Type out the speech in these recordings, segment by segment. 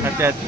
Hati-hati.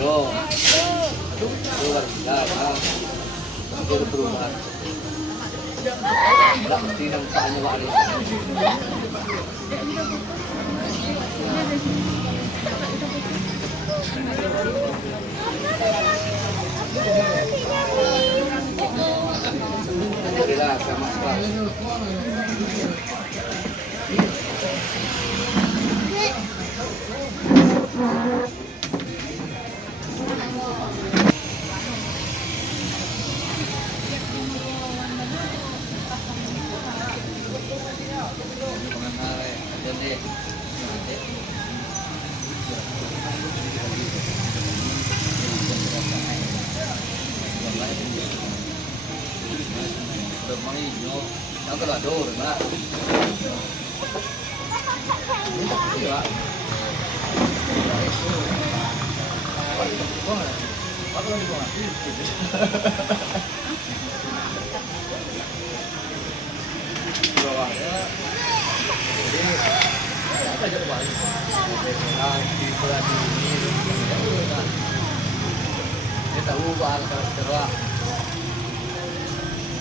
Yo, luar biasa. Itu perubahan. Tidak mesti nampaknya wali. Alhamdulillah, sama nó có là đô rồi mà. Dia tahu bahasa Jawa.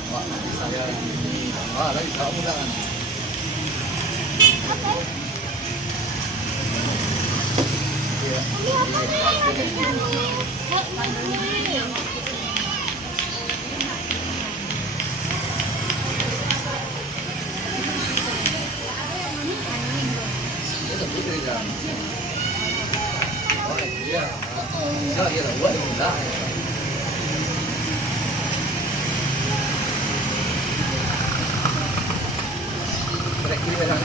Wah, saya ini, lagi kamu jangan. Iya, iya lah, buat enggak. Kira-kira